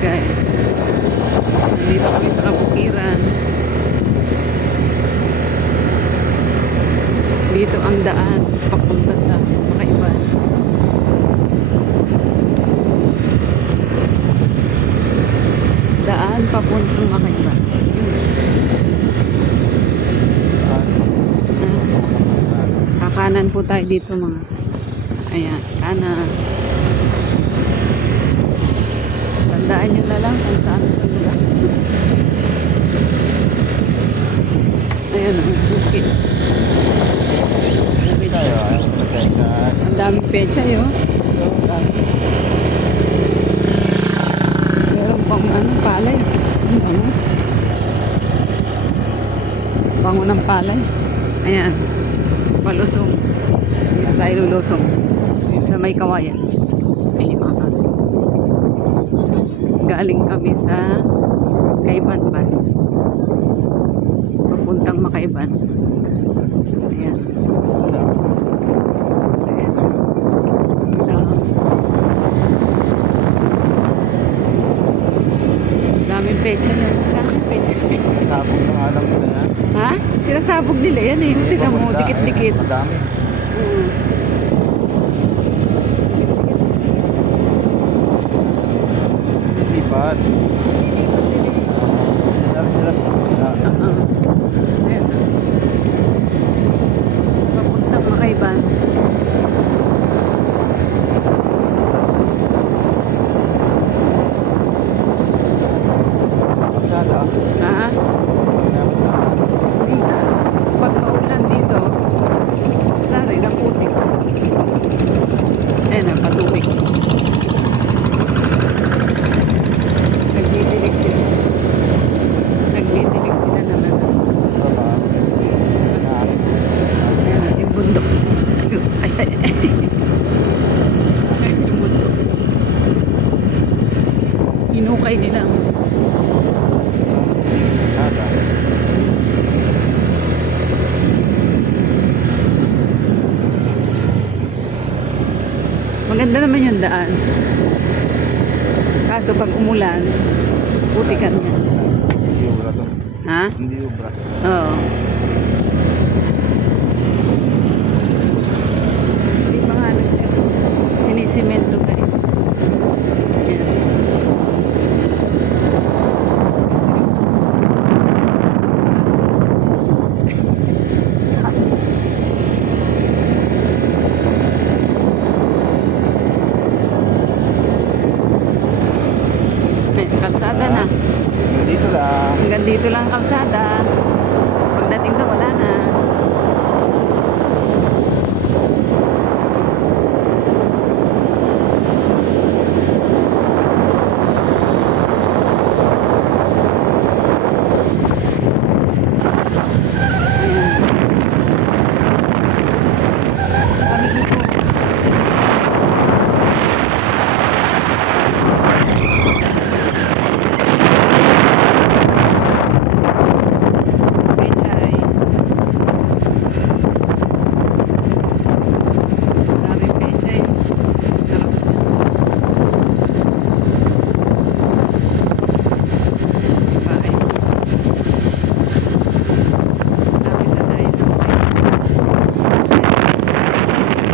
guys. Dito kami sa Kabukiran. Dito ang daan papunta sa Makaiban. Daan papuntang Makaiban. Yun. Kakanan po tayo dito mga. Ayan, kanan. Tandaan nyo na lang kung saan ito lugar. Ayan ang bukid. Bukid tayo. Ang daming pecha yun. Meron pang palay. Bango ng palay. Ayan. Palusong. Ayan tayo lulusong. Sa may kawayan. Ayan mga. Galing kami sa Kaibanban. Papuntang Makaiban. Ayan. Ayan. Daming pecha niya. Daming pecha. Sabog ng alam nila yan. Ha? Sinasabog nila yan eh. Tignan mo, dikit-dikit. Madami. Lipat. Ayan. Papuntang Makaiban. Kapsada. Ha? Hindi nga. Pag maulan dito, wala rin ang putik. Ayan ang patubig. Nagdidilig sila. Nagdidilig sila naman. Ayan, yung bundok. Ay, ay, ay. Yung bundok. Hinukay nila. Kapsada. Maganda naman yung daan. Kaso pag umulan, putikan yan. Hindi ubra to. Ha? Hindi ubra. Oo. Hindi pa nga sinisimento guys. Ayan. Kalsada na. Dito lang. Hanggang dito lang ang kalsada. Pagdating doon, wala na.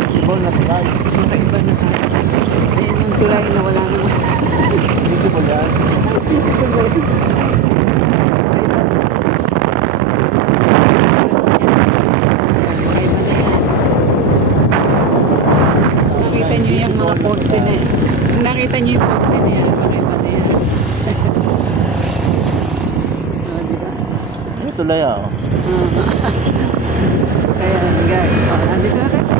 Sibol na tulay. Makaiba na tayo. Ayan yung tulay na wala naman. Hindi sibol yan. Visible ba yun? Makaiba na yan. Nakita nyo yung mga poste na yan. Kung nakita nyo yung poste na yan, makaiba na yan. Diba? May tulay ah. Kaya guys, nandito na tayo sa